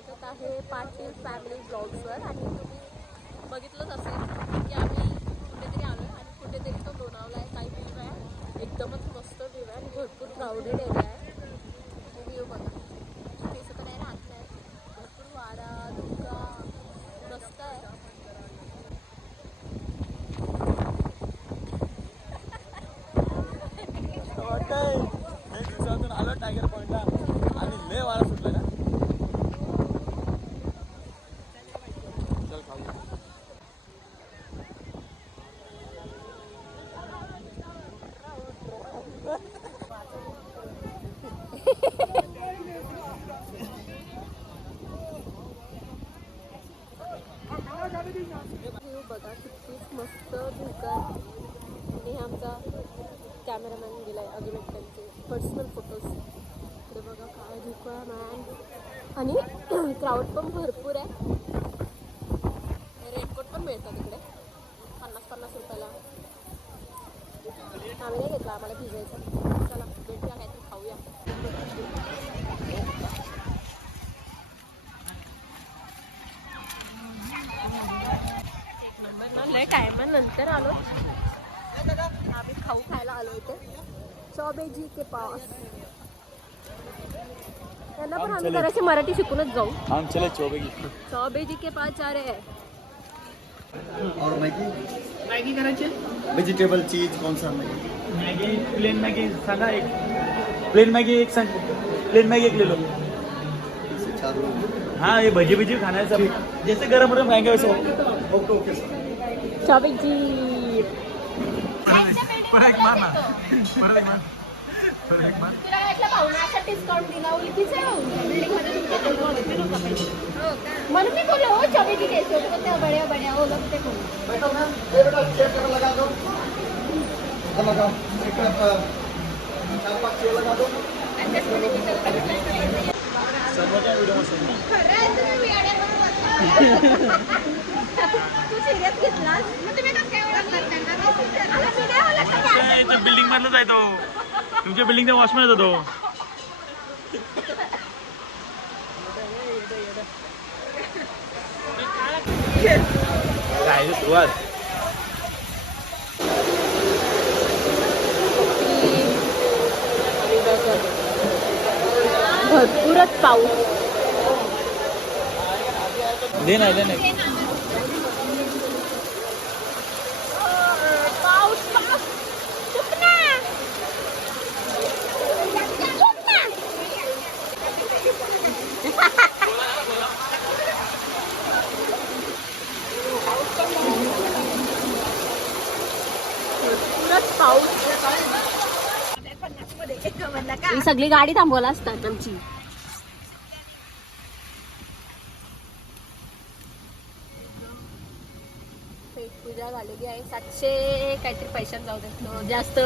स्वागत आहे पाटील फॅमिली ब्लॉग्सवर. आणि तुम्ही बघितलंच असेल की आम्ही कुठेतरी आलो आहे आणि कुठेतरी तो लोणावला आहे. काही व्ह्यू आहे, एकदमच मस्त व्ह्यू आहे आणि भरपूर क्राऊडेड एरिया आहे. व्ह्यू बघा, केस पण आहे, राहत नाही, भरपूर वारा धुका मस्त आहे. दिवसातून आलो टायगर पॉइंटला आणि लय वारा सुटला का. चल खाऊ. व्ह्यू बघा किती मस्त धुका आहे. आणि आमचा कॅमेरामॅन गेलाय अजून त्यांचे पर्सनल फोटोज. इकडे बघा काय धुका मॅन. आणि क्राऊड पण भरपूर आहे. रेनकोट पण मिळतात इकडे 50-50 रुपयाला. आम्ही नाही घेतला, आम्हाला भिजायचं. चला भेटूया, काहीतरी खाऊया. एक नंबर ना, लय टायमानंतर आलो. आम्ही खाऊ खायला आलो इथे चौबेजी के पास. त्यांना पण आम्ही जराशी मराठी शिकूनच जाऊ. हम चले चौबेजी के पास जा रहे हैं. और मैगी करायची व्हेजिटेबल चीज कौन सा मैगी प्लेन मैगी सांगा. एक प्लेन मैगी एक सांग. प्लेन मैगी एक ले लो. हाँ ये भजी भजी खाना है सब. जैसे गरम गरम खाएंगे वैसे. Okay okay sir. चौबेजी परत मार ना. परत मार. तुला वाटलं पाहुण्याचा डिस्काउंट दिला ओळखीचं आहे बिल्डिंग मध्ये. म्हणून मी बोललो हो चौबेजी कैसे होते तो बड्या बड्या वो लगते को. बैठो मैम. ये बेटा चेक कर लगा दो. लगाओ. एक 4-5 चेयर लगा दो. सर्वच्या व्हिडिओ मध्ये खरं तुम्ही वेड्यावर तू सिरियस घेतलास. मग तुम्ही कसं काय ओळखलात त्यांना. बिल्डिंग मधलाच आहे तो. तुमच्या बिल्डिंगचा वॉचमॅन होता तो. काय सुरुवात. भरपूरच पाऊस. दे ना पाऊस पाऊस चुप ना. भरपूरच पाऊस. ही सगळी गाडी थांबवला असतात आमची. पूजा झालेली आहे. 700 काहीतरी पैशात जाऊ देत. जास्त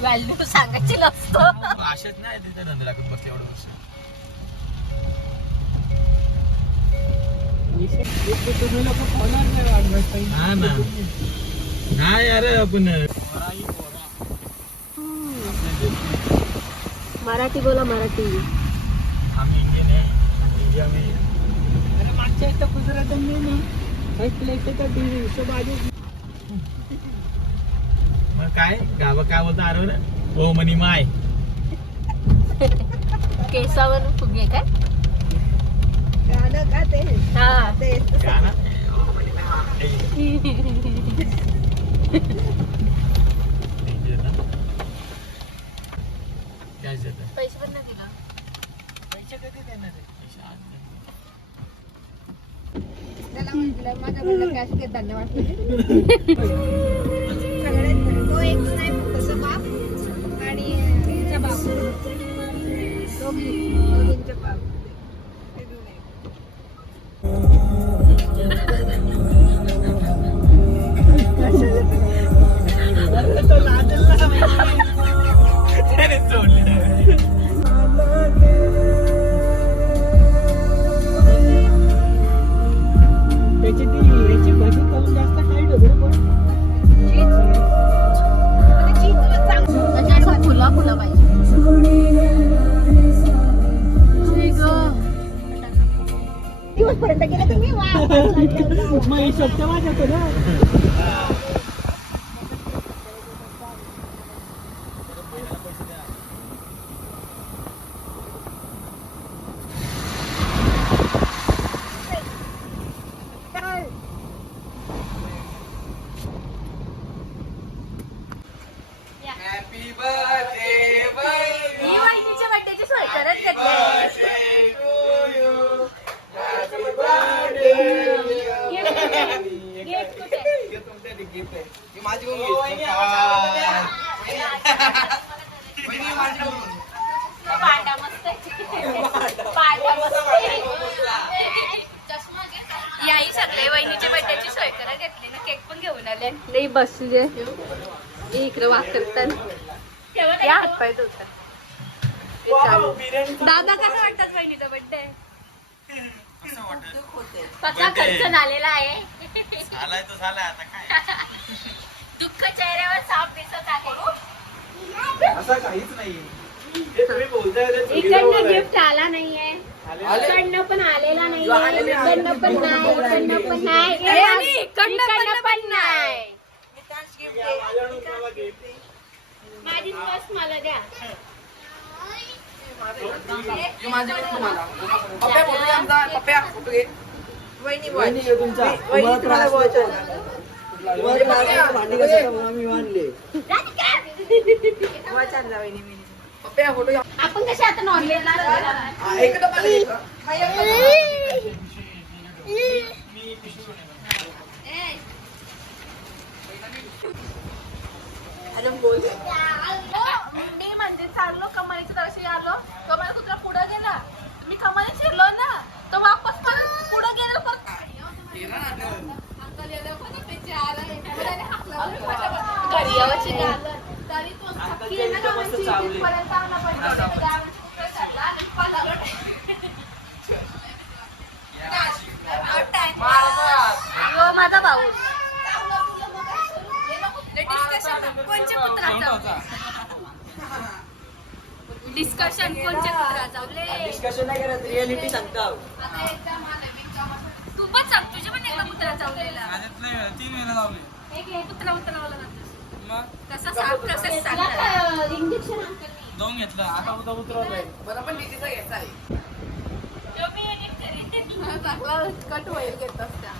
व्हॅल्यू सांगायची नसतं. आशेच नाही तिथे नंतर लागत बसले एवढं वर्ष. हा ना. हा यार आपण मराठी बोला मराठी. आम्ही इंडियन आहे. इंडिया में अरे मागच्या एकटा गुजरात ना ऐकलं का टीव्ही बाजू. मग काय गावा काय बोलता आरो ना. हो मनी माय केसावर फुगे काय गाणं का ते. हा ते गाणं. पैसे पण नाही दिला. पैसे कधी देणार आहे. पैसे त्याला म्हटलं माझ्याकडलं कॅश घेत धन्यवाद. तो एक नाही तसं बाप आणि तिचा बाप दोघींचे बाप. तो लाजला त्याने सोडले. त्याची ती याची भाजी करून जास्त टाईट होते ना. फुला फुला पाहिजे. पर्यंत गेले तुम्ही मग हिशोब तेव्हा येतो ना. मी वहिनीच्या बड्डेची सोय करत याही सगळे वहिनीच्या बड्डेची सोय करत घेतली ना. केक पण घेऊन आले. नाही बसले इकडे वाकरतात. या हातपाय धुतात. दादा कसं वाटतात वहिनीचा बड्डे? कसा खर्च झालेला आहे? दुःख चेहऱ्यावर साफ दिसत आहे. असं काहीच नाही. इकडनं गिफ्ट आला नाहीये, इकडनं पण आलेला नाहीये, इकडनं पण नाही, इकडनं पण नाही, इकडनं पण नाही. माझी फर्स्ट मला द्या. आपण कसे आता नॉनव्हेज मी म्हणजे चाललो कमानीच्या तळशी आलो तो मला कुत्रा पुढे गेला. मी कमानी शिरलो ना तो वापस मला पुढे गेला. घरी यावंच तरी तो पर्यंत आला पाहिजे. माझा भाऊ डिस्कशन कोणच्या कुत्र्याचा डिस्कशन नाही करत, रिअलिटी सांगता. तू पण सांग तुझे पण एकदा कुत्रा चावलेला. 3 वेळा लावले. एक कुत्रा उतरवला जातो कसा साफ कसं सांगता. इंजेक्शन जाऊन घेतलं आता उद्या उतरवलंय. मला पण नीतीचा घ्यायचा आहे. मी एडिट करीन कट होईल घेत असता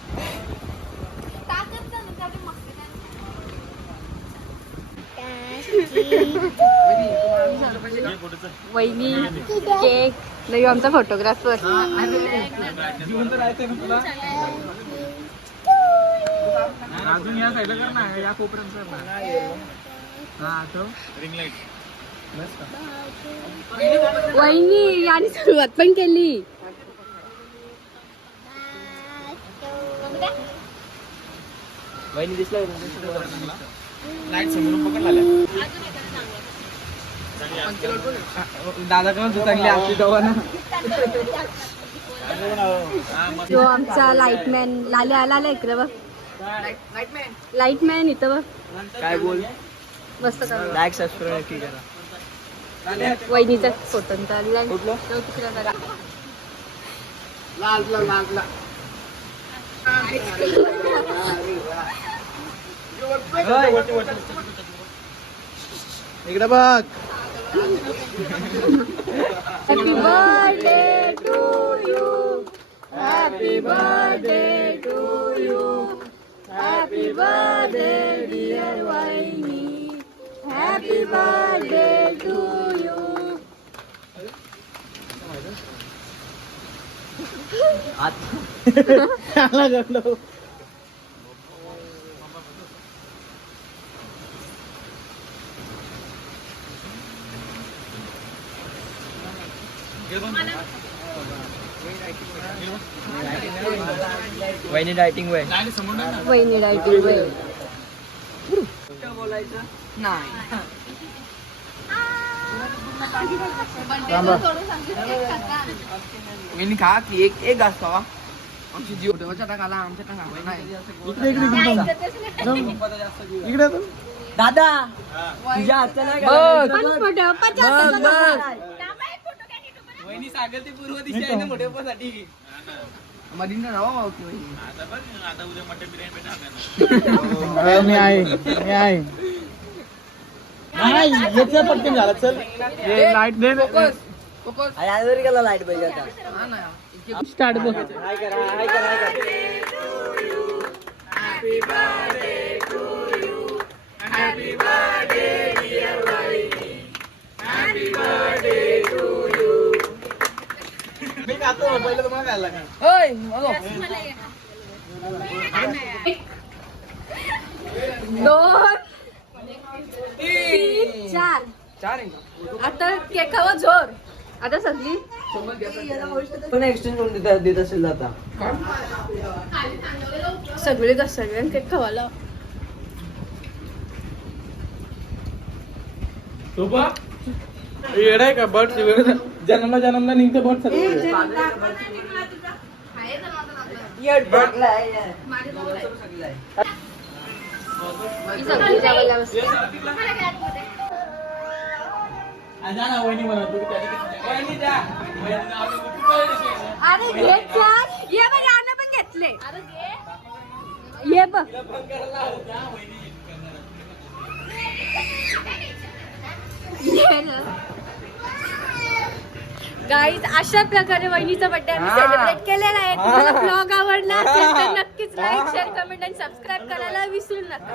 ताकद ना त्याने मस्त वहिनी केक नाही आमचा फोटोग्राफर. अजून या साईडला कर ना, या कोपऱ्यात कर ना. हा तो रिंग लाईट. वहिनी आणि सुरुवात पण केली. वहिनी दिसला लाईट समोरून पकड लागल्या. दादा पण चांगली आपली जवळ ना. जो आमचा लाईटमॅन लाल्या आला इकडे बघ. लाईटमॅन इथं बघ. काय बोल. मस्त का लाईक सबस्क्राईब की करा. वहिनीचा फोटो काढलाय. इकडे बघ. Happy birthday to you. Happy birthday to you. Happy birthday dear वहिनी. Happy birthday to you. वहिनी डायटिंग वय. वहिनी रायटिंग वय. बोलायचं नाही. वहिनी खा की एक घास खावा. आमची जीव देवाच्या टाकाला आमच्या टाका नाही. इकडे दादा तुझ्या हाताला वहिनी सांगेल ती पूर्व दिशा आहे ना मोठ्यासाठी. आता उद्या मटन बिर्याणी मी आहे पटकन झाला चल लाईट दे लाईट पाहिजे आता स्टार्ट बघ मी खातो पहिलं तुम्हाला खायला लागेल. दोन तीन चार आता केक खावा जोर आता सगळी पण एक्सचेंज करून देत असेल आता सगळे सगळ्यांनी केक खावाला येडाय का बर्ड जन्मला निघते बर्ड अरे घे चार ये बघ यानं पण घेतले ये बघ गाईज अशा प्रकारे वहिनीचा बर्थडे आम्ही सेलिब्रेट केलेला आहे. तुम्हाला ब्लॉग आवडला असेल तर नक्कीच लाईक शेअर कमेंट आणि सबस्क्राईब करायला विसरू नका.